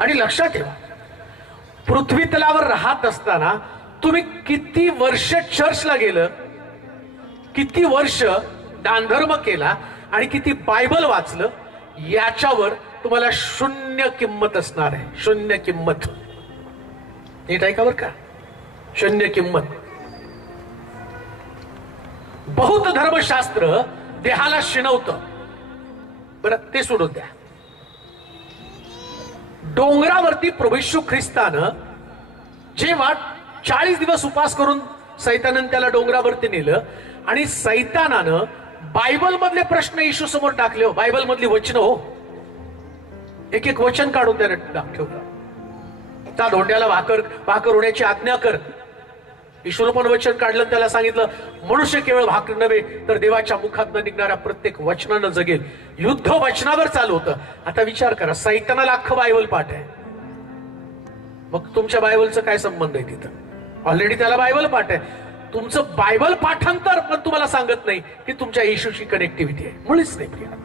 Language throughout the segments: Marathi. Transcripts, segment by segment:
आणि लक्षात ठेवा पृथ्वी तलावर राहत असताना तुम्ही किती वर्ष चर्चला गेलं किती वर्ष दानधर्म केला आणि किती बायबल वाचलं याच्यावर तुम्हाला शून्य किंमत असणार आहे. शून्य किंमत. नीट आहे का बरं का. शून्य किंमत. बहुत धर्मशास्त्र देहाला शिणवतं. बरं ते सोडून द्या. डोंगरावरती प्रभेशू ख्रिस्तानं जेव्हा चाळीस दिवस उपास करून सैतानानं त्याला डोंगरावरती नेलं आणि सैतानानं बायबल मधले प्रश्न येशू समोर टाकले हो बायबल मधली वचन हो. एक एक वचन काढून त्याने ठेवलं त्या धोंड्याला भाकर भाकर होण्याची आज्ञा कर ईश्वर वचन काढलं त्याला सांगितलं मनुष्य केवळ भाकर नव्हे तर देवाच्या मुखात निघणाऱ्या प्रत्येक वचनानं जगेल. युद्ध वचनावर चालू होतं. आता विचार करा सैतानाला अख्खं बायबल पाठ आहे. मग तुमच्या बायबलचं काय संबंध आहे तिथं? ऑलरेडी त्याला बायबल पाठ आहे. तुमचं बायबल पाठांतर पण तुम्हाला सांगत नाही की तुमच्या येशूशी कनेक्टिव्हिटी आहे. मुळीच नाही प्रिया.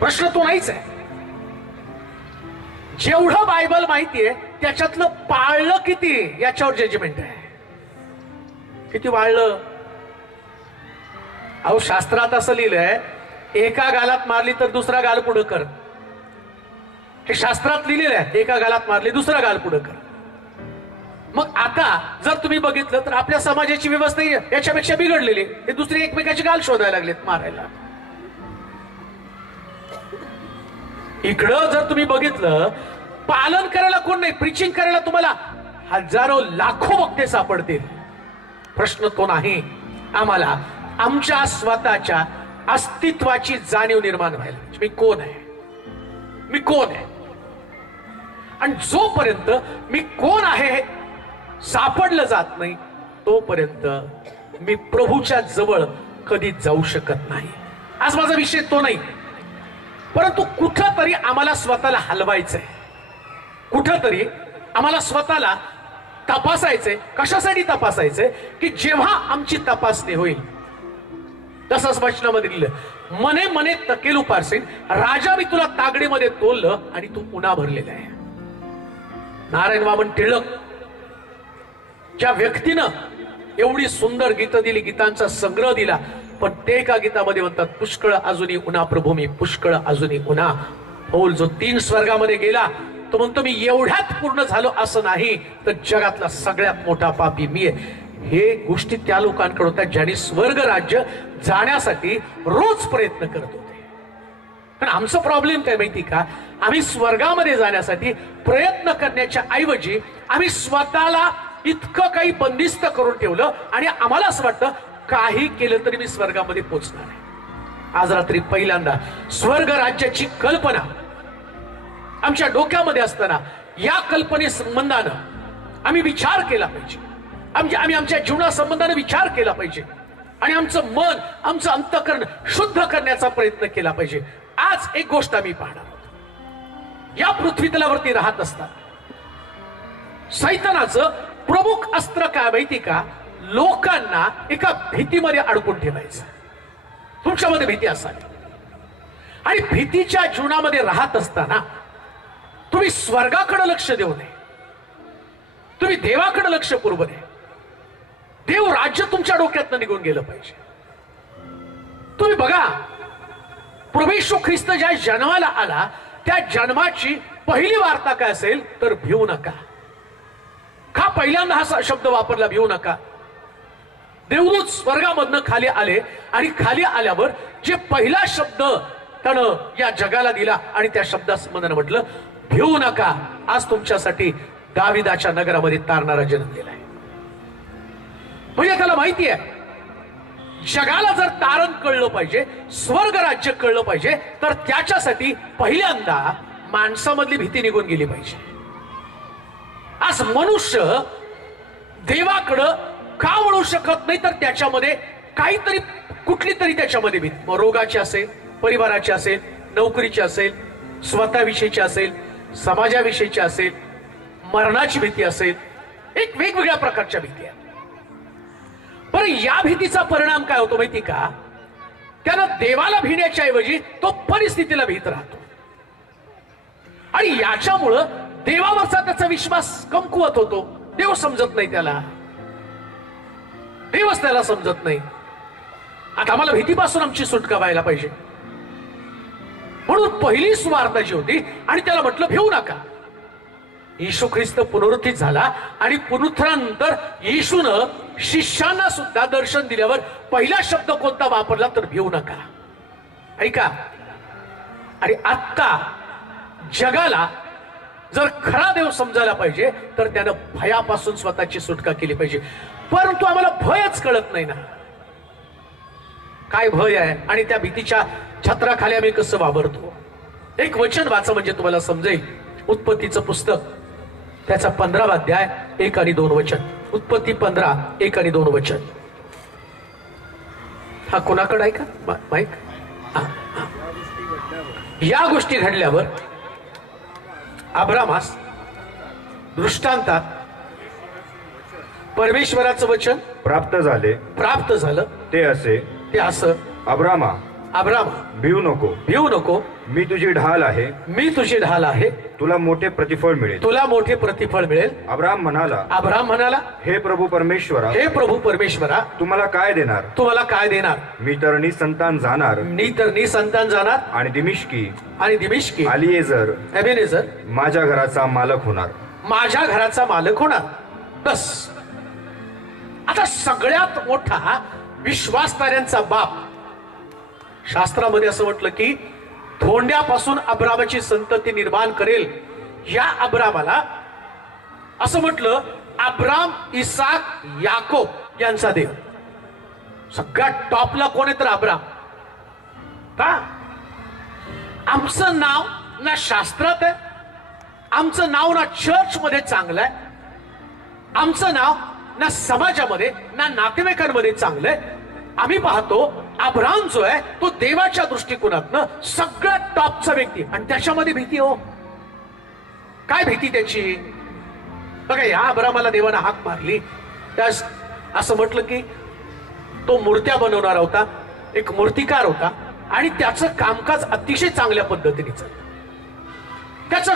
प्रश्न तो नाहीच आहे. जेवढं बायबल माहितीये त्याच्यातलं पाळलं किती याच्यावर जजमेंट आहे. किती वाढलं? अहो शास्त्रात असं लिहिलंय एका गालात मारली तर दुसरा गाल पुढं कर. हे शास्त्रात लिहिलेलं आहे एका गालात मारली दुसरा गाल पुढं कर. मग आता जर तुम्ही बघितलं तर आपल्या समाजाची व्यवस्था ही याच्यापेक्षा बिघडलेली हे दुसरी एकमेकाची गाल शोधायला लागलेत मारायला. इकडं जर तुम्ही बघितलं पालन करायला कोण नाही प्रिचिंग करायला तुम्हाला हजारो लाखो वक्ते सापडतील. प्रश्न तो नाही. आम्हाला आमच्या स्वतःच्या अस्तित्वाची जाणीव निर्माण व्हायला मी कोण आहे? मी कोण आहे? आणि जोपर्यंत मी कोण आहे हे सापडलं जात नाही तोपर्यंत मी प्रभूच्या जवळ कधी जाऊ शकत नाही. आज माझा विषय तो नाही. परंतु कुठं तरी आम्हाला स्वतःला हलवायचंय. कुठं तरी आम्हाला स्वतःला तपासायचंय कशासाठी तपासायचंय की जेव्हा आमची तपासणी होईल. तसंच वचनामध्ये लिहिलं मने मने तकेल उपारसेन राजा मी तुला तागडीमध्ये तोललं आणि तू पुन्हा भरलेला आहे. नारायण वामन टिळक ज्या व्यक्तीनं एवढी सुंदर गीतं दिली गीतांचा संग्रह दिला पण ते एका गीतामध्ये म्हणतात पुष्कळ अजूनही उन्हा प्रभूमी पुष्कळ अजूनही उन्हा. होल जो तीन स्वर्गामध्ये गेला तो म्हणतो मी एवढ्यात पूर्ण झालो असं नाही तर जगातला सगळ्यात मोठा पापी मी आहे. हे गोष्टी त्या लोकांकडे होत्या ज्यांनी स्वर्ग राज्य जाण्यासाठी रोज प्रयत्न करत होते. पण आमचं प्रॉब्लेम काय माहिती का? आम्ही स्वर्गामध्ये जाण्यासाठी प्रयत्न करण्याच्या ऐवजी आम्ही स्वतःला इतकं काही बंदिस्त करून ठेवलं आणि आम्हाला असं वाटतं काही केलं तरी मी स्वर्गामध्ये पोचणार आहे. आज रात्री पहिल्यांदा स्वर्ग राज्याची कल्पना आमच्या डोक्यामध्ये असताना या कल्पने संबंधानं आम्ही विचार केला पाहिजे. आमच्या आम्ही आमच्या जीवनासंबंधाने विचार केला पाहिजे. आणि आमचं मन आमचं अंतकरण शुद्ध करण्याचा प्रयत्न केला पाहिजे. आज एक गोष्ट आम्ही पाहणार आहोत. या पृथ्वी तलावरती राहत असतात सैतानाचं प्रमुख अस्त्र काय माहिती का? लोकांना एका भीतीमध्ये अडकून ठेवायचं. तुमच्यामध्ये भीती असावी. आणि भीतीच्या जीवनामध्ये राहत असताना तुम्ही स्वर्गाकडे लक्ष देऊ नये. तुम्ही देवाकडे लक्ष पूर्व दे देव राज्य तुमच्या डोक्यातनं निघून गेलं पाहिजे. तुम्ही बघा प्रभेशू ख्रिस्त ज्या जन्माला आला त्या जन्माची पहिली वार्ता काय असेल? तर भिवू नका. का पहिल्यांदा हा शब्द वापरला भिवू नका? देवदूत स्वर्गामधनं खाली आले आणि खाली आल्यावर जे पहिला शब्द त्यानं या जगाला दिला आणि त्या शब्दासंबंधानं म्हटलं घेऊ नका. आज तुमच्यासाठी दाविदाच्या नगरामध्ये तारणारा जन्म दिलाय. म्हणजे त्याला माहिती आहे जगाला जर तारण कळलं पाहिजे स्वर्ग राज्य कळलं पाहिजे तर त्याच्यासाठी पहिल्यांदा माणसामधली भीती निघून गेली पाहिजे. आज मनुष्य देवाकडं का वळू शकत नाही तर त्याच्यामध्ये काहीतरी कुठली तरी त्याच्यामध्ये भीती. रोगाची असेल परिवाराची असेल नोकरीची असेल स्वतःविषयीची असेल समाजाविषयीची असेल मरणाची भीती असेल एक वेगवेगळ्या प्रकारच्या भीती आहेत. पण या भीतीचा परिणाम काय होतो माहिती का? त्यानं देवाला भिण्याच्या ऐवजी तो परिस्थितीला भीत राहतो. आणि याच्यामुळं देवावरचा त्याचा विश्वास कमकुवत होतो. देव समजत नाही त्याला. देवच त्याला समजत नाही. आता आम्हाला भीतीपासून आमची सुटका व्हायला पाहिजे. म्हणून पहिली सुवार्ताची होती आणि त्याला म्हटलं भिवू नका. येशू ख्रिस्त पुनरुत्थित झाला आणि पुनरुत्थानंतर येशूनं शिष्यांना सुद्धा दर्शन दिल्यावर पहिला शब्द कोणता वापरला तर भिवू नका. ऐका. आणि आत्ता जगाला जर खरा देव समजायला पाहिजे तर त्यानं भयापासून स्वतःची सुटका केली पाहिजे. परंतु आम्हाला भयच कळत नाही ना. काय भय आहे? आणि त्या भीतीच्या छत्राखाली आम्ही कसं वावरतो? एक वचन वाचा म्हणजे तुम्हाला समजेल. उत्पत्तीचं पुस्तक. त्याचा पंधरावा अध्याय एक आणि दोन वचन. उत्पत्ती पंधरा एक आणि दोन वचन. हा कोणाकडे आहे का? माईक. या गोष्टी घडल्यावर अब्रामास दृष्टांतात परमेश्वराचं वचन प्राप्त झाले. प्राप्त झालं. ते असे ते असं. अब्रामा अब्राम भिवू नको. भिवू नको. मी तुझी ढाल आहे. मी तुझी ढाल आहे. तुला मोठे प्रतिफळ मिळेल. तुला मोठे प्रतिफळ मिळेल. अब्राम म्हणाला अब्राम म्हणाला हे प्रभू परमेश्वरा हे प्रभू परमेश्वरा तुम्हाला काय देणार? तुम्हाला काय देणार? मी तर निसंतान जाणार. मी तर निसंतान जाणार. आणि दिमिष्की आणि दिमिष्की आलिएजर एबेनेझर माझ्या घराचा मालक होणार. माझ्या घराचा मालक होणार. बस. आता सगळ्यात मोठा विश्वासणाऱ्यांचा बाप शास्त्रामध्ये असं म्हटलं की धोंड्यापासून अब्रामाची संतती निर्माण करेल. या अब्रामाला असं म्हटलं अब्राम इसाक याकोब यांचा देव. सगळ्यात टॉपला कोण आहे तर अब्राम. का? आमचं नाव ना शास्त्रात आहे. आमचं नाव ना चर्च मध्ये चांगलं आहे. आमचं नाव ना समाजामध्ये ना नातेवाईकांमध्ये चांगलं आहे. आम्ही पाहतो अब्राम जो आहे तो देवाच्या दृष्टिकोनातनं सगळ्यात टॉपचा व्यक्ती. आणि त्याच्यामध्ये भीती हो. काय भीती त्याची? बघा या अब्रामाला देवानं हाक मारली. त्यास असं म्हटलं की तो मूर्त्या बनवणारा होता एक मूर्तिकार होता आणि त्याचं कामकाज अतिशय चांगल्या पद्धतीने चाललं. त्याचं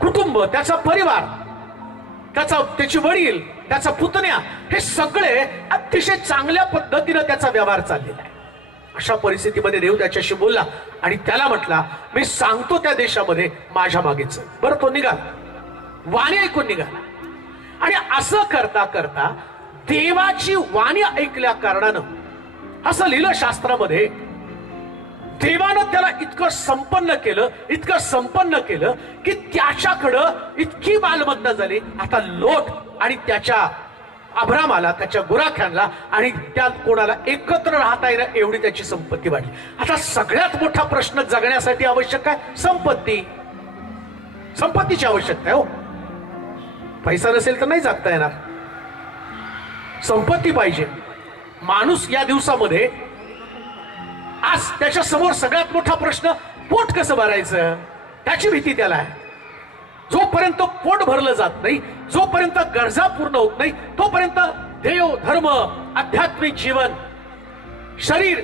कुटुंब त्याचा परिवार त्याचा त्याचे वडील त्याचा पुतण्या हे सगळे अतिशय चांगल्या पद्धतीनं त्याचा व्यवहार चाललेला आहे. अशा परिस्थितीमध्ये देव त्याच्याशी बोलला आणि त्याला म्हटला मी सांगतो त्या देशामध्ये माझ्या मागेच. बरं तो निघाला. वाणी ऐकून निघाला. आणि असं करता करता देवाची वाणी ऐकल्या कारणानं असं लिहिलं शास्त्रामध्ये देवानं त्याला इतकं संपन्न केलं इतकं संपन्न केलं की त्याच्याकडं इतकी मालमत्ता झाली. आता लोट आणि त्याच्या अब्रामाला त्याच्या गुराख्यांना आणि त्या कोणाला एकत्र राहता येणं एवढी त्याची संपत्ती वाढली. आता सगळ्यात मोठा प्रश्न जगण्यासाठी आवश्यक आहे संपत्ती. संपत्तीची आवश्यकता हो. पैसा नसेल तर नाही जगता येणार. संपत्ती पाहिजे. माणूस या दिवसामध्ये आज त्याच्यासमोर सगळ्यात मोठा प्रश्न पोट कसं भरायचं? त्याची भीती त्याला आहे. जोपर्यंत पोट भरलं जात नाही जोपर्यंत गरजा पूर्ण होत नाही तोपर्यंत देव धर्म आध्यात्मिक जीवन शरीर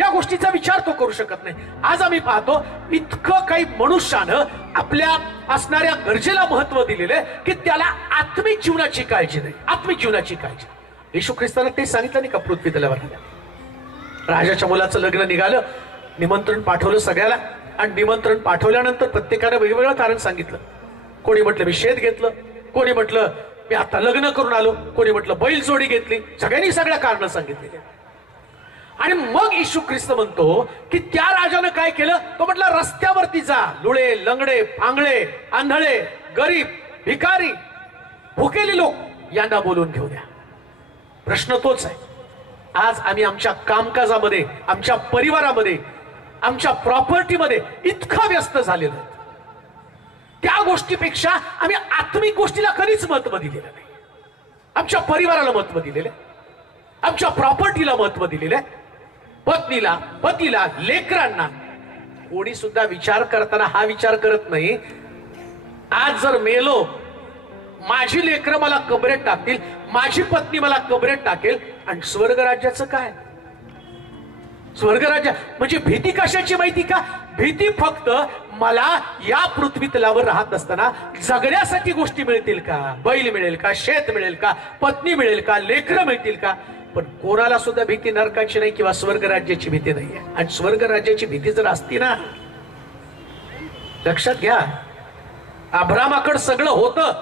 या गोष्टीचा विचार तो करू शकत नाही. आज आम्ही पाहतो इतकं काही मनुष्यानं आपल्या असणाऱ्या गरजेला महत्त्व दिलेलं आहे की त्याला आत्मिक जीवनाची काळजी नाही. आत्मिक जीवनाची काळजी. येशू ख्रिस्तानं ते सांगितलं नाही का पृथ्वी तल्यावर राजाच्या मुलाचं लग्न निघालं निमंत्रण पाठवलं सगळ्याला. आणि निमंत्रण पाठवल्यानंतर प्रत्येकानं वेगवेगळं कारण सांगितलं. कोणी म्हटलं मी शेत घेतलं. कोणी म्हटलं मी आता लग्न करून आलो. कोणी म्हटलं बैल जोडी घेतली. सगळ्यांनी सगळ्या कारण सांगितलेली आणि मग येशू ख्रिस्त म्हणतो की त्या राजानं काय केलं? तो म्हटलं रस्त्यावरती जा. लुळे लंगडे पांगळे आंधळे गरीब भिकारी भुकेले लोक यांना बोलून घेऊ द्या प्रश्न तोच आहे. आज आम्ही आमच्या कामकाजामध्ये आमच्या परिवारामध्ये आमच्या प्रॉपर्टीमध्ये इतका व्यस्त झालेलो आहे. त्या गोष्टीपेक्षा आम्ही आत्मिक गोष्टीला कधीच महत्त्व दिलेलं नाही. आमच्या परिवाराला महत्त्व दिलेलं आहे. आमच्या प्रॉपर्टीला महत्त्व दिलेलं आहे. पत्नीला पतीला लेकरांना. कोणी सुद्धा विचार करताना हा विचार करत नाही. आज जर मेलो माझी लेकरं मला कबरेत टाकतील माझी पत्नी मला कबरेत टाकेल आणि स्वर्गराज्याचं काय? स्वर्गराज्या म्हणजे भीती कशाची माहिती का? भीती फक्त मला या पृथ्वी तलावर राहत असताना जगण्यासाठी गोष्टी मिळतील का? बैल मिळेल का? शेत मिळेल का? पत्नी मिळेल का? लेकरं मिळतील का? पण कोणाला सुद्धा भीती नरकाची नाही किंवा स्वर्ग राज्याची भीती नाहीये. आणि स्वर्ग राज्याची भीती जर असती ना लक्षात घ्या अब्रामाकड सगळं होतं.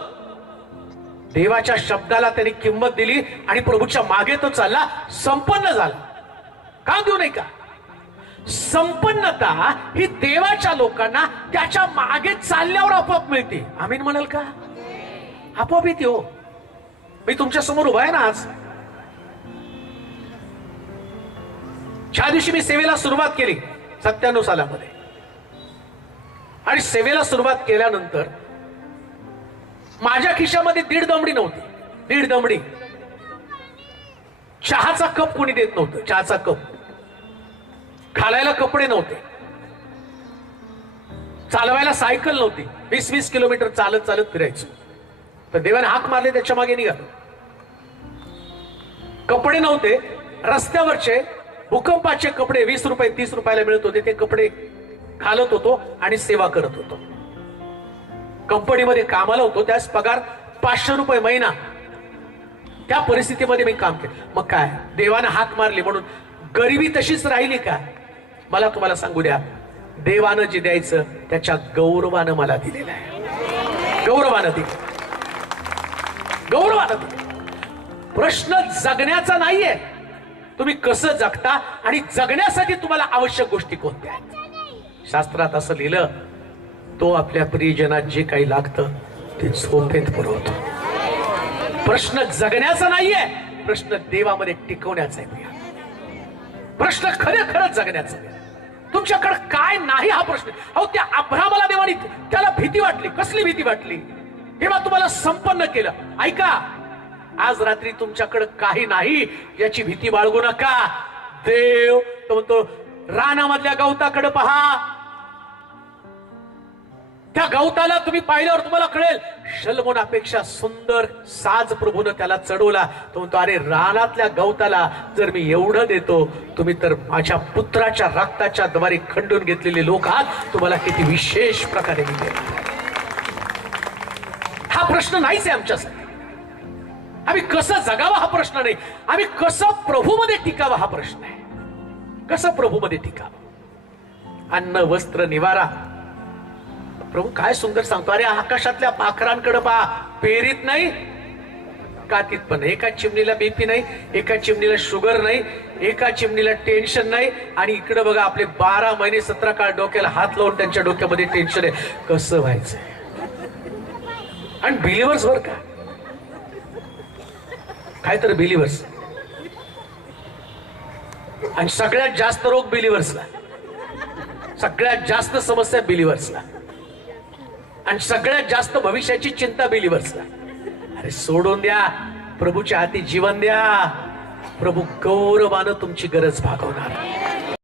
देवाच्या शब्दाला त्यांनी किंमत दिली आणि प्रभूच्या मागे तो चालला संपन्न झाला. का देऊ नाही का? संपन्नता ही देवाच्या लोकांना त्याच्यामागे चालल्यावर आपोआप मिळते. आम्ही म्हणाल का? आपोआप येते हो. मी तुमच्यासमोर उभा आहे ना आज. ज्या दिवशी मी सेवेला सुरुवात केली सत्त्याण्णव सालामध्ये आणि सेवेला सुरुवात केल्यानंतर माझ्या खिशामध्ये दीड दमडी नव्हती. दीड दमडी. चहाचा कप कोणी देत नव्हतं. चहाचा कप. घालायला कपडे नव्हते. चालवायला सायकल नव्हती. वीस वीस किलोमीटर चालत चालत फिरायचो. तर देवाने हाक मारले त्याच्यामागे निघालो. कपडे नव्हते. रस्त्यावरचे भूकंपाचे कपडे वीस रुपये तीस रुपयाला मिळत होते. ते कपडे घालत होतो आणि सेवा करत होतो. कंपनीमध्ये कामाला होतो. त्यास पगार पाचशे रुपये महिना. त्या परिस्थितीमध्ये मी काम केलं. मग काय? देवानं हाक मारली म्हणून. गरिबी तशीच राहिली का? मला तुम्हाला सांगू द्या. देवानं जे द्यायचं त्याच्या गौरवानं मला दिलेलं आहे. गौरवानं दिलं. गौरवानं दिलं. प्रश्न जगण्याचा नाहीये. तुम्ही कसं जगता आणि जगण्यासाठी तुम्हाला आवश्यक गोष्टी कोणत्या आहेत? शास्त्रात असं लिहिलं तो आपल्या प्रियजनात जे काही लागतं ते झोपेत पुरवतो. प्रश्न जगण्याचा नाहीये प्रश्न देवामध्ये टिकवण्याचा आहे. प्रिया. प्रश्न खरे खरंच जगण्याचा तुमच्याकडे काय नाही हा प्रश्न. अहो त्या अभ्रामाला देवानी त्याला भीती वाटली. कसली भीती वाटली? तेव्हा तुम्हाला संपन्न केलं. ऐका आज रात्री तुमच्याकडे काही नाही याची भीती बाळगू नका. देव तो म्हणतो रानामधल्या गवताकडे पहा. त्या गवताला तुम्ही पाहिल्यावर तुम्हाला कळेल. शलमोनापेक्षा सुंदर साज प्रभूनं त्याला चढवला. तो म्हणतो अरे रानातल्या गवताला जर मी एवढं देतो तुम्ही तर माझ्या पुत्राच्या रक्ताच्या द्वारे खंडून घेतलेले लोक आहात. तुम्हाला किती विशेष प्रकारे मी हा प्रश्न नाहीच आहे आमच्यासाठी. आम्ही कसं जगावं हा प्रश्न नाही. आम्ही कसं प्रभूमध्ये टिकावं हा प्रश्न आहे. कसं प्रभूमध्ये टिकावं? अन्न वस्त्र निवारा प्रभू काय सुंदर सांगतो? अरे आकाशातल्या पाखरांकडे पहा. पेरीत नाही कातीत पण नाही. एका चिमणीला बीपी नाही एका चिमणीला शुगर नाही एका चिमणीला टेन्शन नाही. आणि इकडे बघा आपले बारा महिने सतरा काळ डोक्याला हात लावून त्यांच्या डोक्यामध्ये टेन्शन आहे. कसं व्हायचंय आणि बिलिव्हर्स बर का? काय तर बिलिव्हर्स आणि सगळ्यात जास्त रोग बिलिव्हर्सला सगळ्यात जास्त समस्या बिलिव्हर्सला आणि सगळ्यात जास्त भविष्याची चिंता बिलिव्हर्सला अरे सोडून द्या. प्रभूच्या हाती जीवन द्या. प्रभू गौरवानं तुमची गरज भागवणार.